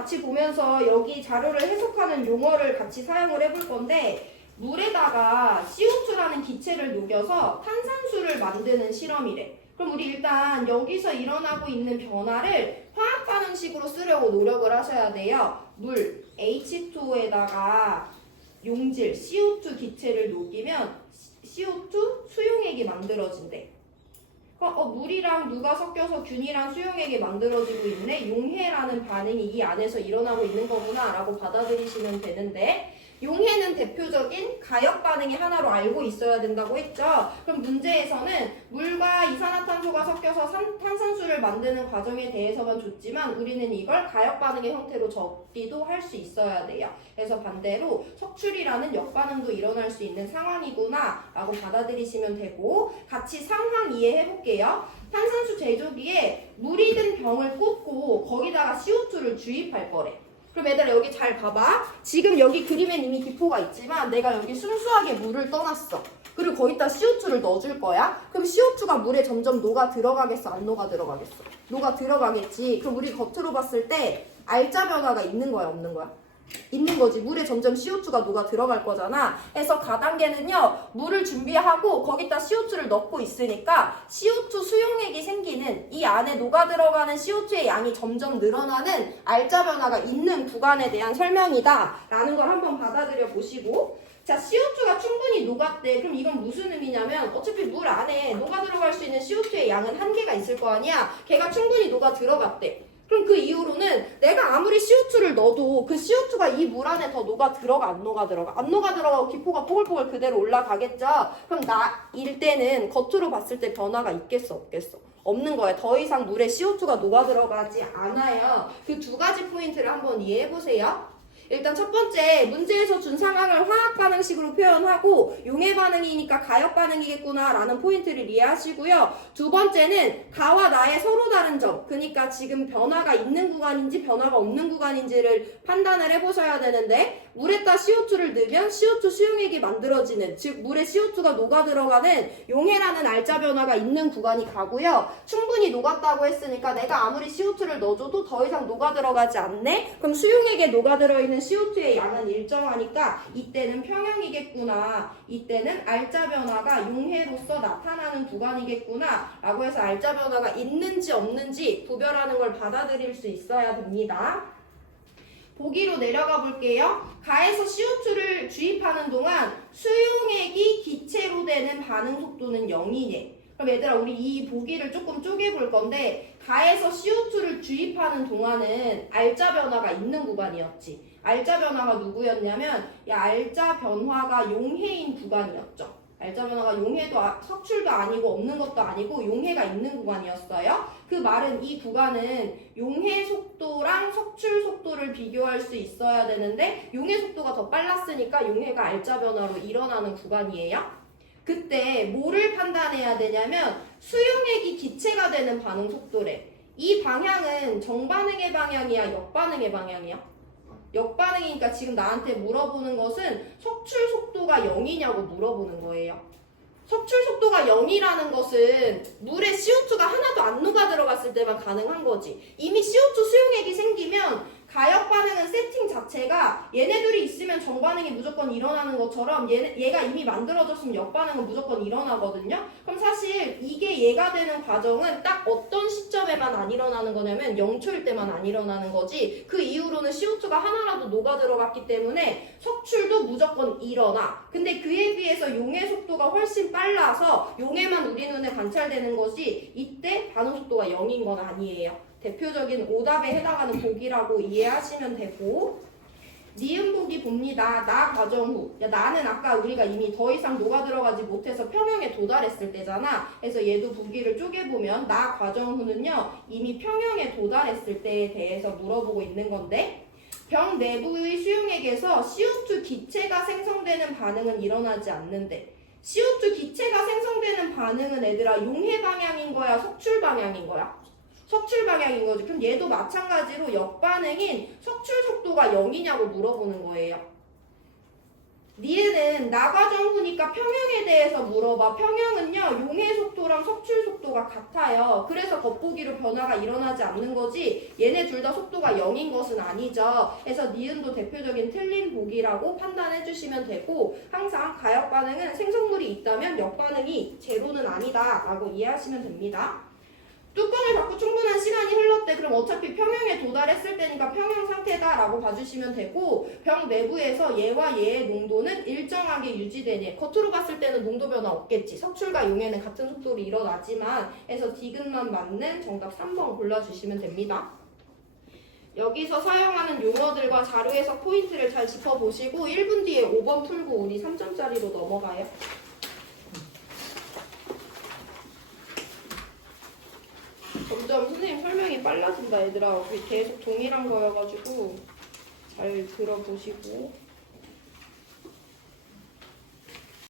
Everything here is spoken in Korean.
같이 보면서 여기 자료를 해석하는 용어를 같이 사용을 해볼 건데 물에다가 CO2라는 기체를 녹여서 탄산수를 만드는 실험이래. 그럼 우리 일단 여기서 일어나고 있는 변화를 화학 반응식으로 쓰려고 노력을 하셔야 돼요. 물 H2O에다가 용질 CO2 기체를 녹이면 CO2 수용액이 만들어진대. 물이랑 누가 섞여서 균이랑 수용액이 만들어지고 있네? 용해라는 반응이 이 안에서 일어나고 있는 거구나 라고 받아들이시면 되는데 용해는 대표적인 가역 반응이 하나로 알고 있어야 된다고 했죠. 그럼 문제에서는 물과 이산화탄소가 섞여서 탄산수를 만드는 과정에 대해서만 줬지만 우리는 이걸 가역 반응의 형태로 적기도 할 수 있어야 돼요. 그래서 반대로 석출이라는 역반응도 일어날 수 있는 상황이구나 라고 받아들이시면 되고 같이 상황 이해해 볼게요. 탄산수 제조기에 물이 든 병을 꽂고 거기다가 CO2를 주입할 거래. 그럼 얘들아 여기 잘 봐봐. 지금 여기 그림엔 이미 기포가 있지만 내가 여기 순수하게 물을 떠났어. 그리고 거기다 CO2를 넣어줄 거야. 그럼 CO2가 물에 점점 녹아 들어가겠어? 안 녹아 들어가겠어? 녹아 들어가겠지. 그럼 우리 겉으로 봤을 때 알자 변화가 있는 거야 없는 거야? 있는 거지. 물에 점점 CO2가 녹아 들어갈 거잖아. 그래서 가단계는요 물을 준비하고 거기다 CO2를 넣고 있으니까 CO2 수용액이 생기는 이 안에 녹아 들어가는 CO2의 양이 점점 늘어나는 알자 변화가 있는 구간에 대한 설명이다 라는 걸 한번 받아들여 보시고, 자 CO2가 충분히 녹았대. 그럼 이건 무슨 의미냐면 어차피 물 안에 녹아 들어갈 수 있는 CO2의 양은 한계가 있을 거 아니야. 걔가 충분히 녹아 들어갔대. 그럼 그 이후로는 내가 아무리 CO2를 넣어도 그 CO2가 이 물 안에 더 녹아 들어가 안 녹아 들어가? 안 녹아 들어가고 기포가 뽀글뽀글 그대로 올라가겠죠? 그럼 나일 때는 겉으로 봤을 때 변화가 있겠어 없겠어? 없는 거야. 더 이상 물에 CO2가 녹아 들어가지 않아요. 그 두 가지 포인트를 한번 이해해 보세요. 일단 첫 번째 문제에서 준 상황을 화학 반응식으로 표현하고 용해 반응이니까 가역 반응이겠구나 라는 포인트를 이해하시고요. 두 번째는 가와 나의 서로 다른 점, 그러니까 지금 변화가 있는 구간인지 변화가 없는 구간인지를 판단을 해보셔야 되는데 물에다 CO2를 넣으면 CO2 수용액이 만들어지는, 즉 물에 CO2가 녹아 들어가는 용해라는 알자 변화가 있는 구간이 가고요. 충분히 녹았다고 했으니까 내가 아무리 CO2를 넣어줘도 더 이상 녹아 들어가지 않네? 그럼 수용액에 녹아 들어있는 CO2의 양은 일정하니까 이때는 평형이겠구나. 이때는 알자 변화가 용해로서 나타나는 구간이겠구나 라고 해서 알자 변화가 있는지 없는지 구별하는 걸 받아들일 수 있어야 됩니다. 보기로 내려가 볼게요. 가에서 CO2를 주입하는 동안 수용액이 기체로 되는 반응 속도는 0이네. 그럼 얘들아 우리 이 보기를 조금 쪼개볼 건데 가에서 CO2를 주입하는 동안은 알자 변화가 있는 구간이었지. 알자 변화가 누구였냐면 알자 변화가 용해인 구간이었죠. 알자 변화가 용해도 석출도 아니고 없는 것도 아니고 용해가 있는 구간이었어요. 그 말은 이 구간은 용해 속도랑 석출 속도를 비교할 수 있어야 되는데 용해 속도가 더 빨랐으니까 용해가 알자 변화로 일어나는 구간이에요. 그때 뭐를 판단해야 되냐면 수용액이 기체가 되는 반응 속도래. 이 방향은 정반응의 방향이야 역반응의 방향이야? 역반응이니까 지금 나한테 물어보는 것은 석출 속도가 0이냐고 물어보는 거예요. 석출 속도가 0이라는 것은 물에 CO2가 하나도 안 녹아 들어갔을 때만 가능한 거지. 이미 CO2 수용액이 생기면 가역 반응은 세팅 자체가 얘네들이 있으면 정반응이 무조건 일어나는 것처럼 얘가 이미 만들어졌으면 역반응은 무조건 일어나거든요. 그럼 사실 이게 얘가 되는 과정은 딱 어떤 시점에만 안 일어나는 거냐면 0초일 때만 안 일어나는 거지. 그 이후로는 CO2가 하나라도 녹아 들어갔기 때문에 석출도 무조건 일어나. 근데 그에 비해서 용해 속도가 훨씬 빨라서 용해만 우리 눈에 관찰되는 것이 이때 반응 속도가 0인 건 아니에요. 대표적인 오답에 해당하는 보기라고 이해하시면 되고, 니은 보기 봅니다. 나 과정 후. 나는 아까 우리가 이미 더 이상 녹아 들어가지 못해서 평형에 도달했을 때잖아. 그래서 얘도 보기를 쪼개보면 나 과정 후는요 이미 평형에 도달했을 때에 대해서 물어보고 있는 건데, 병 내부의 수용액에서 CO2 기체가 생성되는 반응은 일어나지 않는데 CO2 기체가 생성되는 반응은 얘들아 용해 방향인 거야 석출 방향인 거야? 석출 방향인 거지. 그럼 얘도 마찬가지로 역반응인 석출 속도가 0이냐고 물어보는 거예요. 니은은 나과정후니까 평형에 대해서 물어봐. 평형은요, 용해 속도랑 석출 속도가 같아요. 그래서 겉보기로 변화가 일어나지 않는 거지, 얘네 둘 다 속도가 0인 것은 아니죠. 그래서 니은도 대표적인 틀린 보기라고 판단해 주시면 되고, 항상 가역 반응은 생성물이 있다면 역반응이 제로는 아니다 라고 이해하시면 됩니다. 뚜껑을 닫고 충분한 시간이 흘렀대. 그럼 어차피 평형에 도달했을 때니까 평형 상태다라고 봐주시면 되고, 병 내부에서 얘와 얘의 농도는 일정하게 유지되니, 겉으로 봤을 때는 농도 변화 없겠지. 석출과 용해는 같은 속도로 일어나지만, 해서 디귿만 맞는 정답 3번 골라주시면 됩니다. 여기서 사용하는 용어들과 자료 해석 포인트를 잘 짚어보시고 1분 뒤에 5번 풀고 우리 3점짜리로 넘어가요. 점점 선생님 설명이 빨라진다 얘들아. 우리 계속 동일한 거여가지고 잘 들어보시고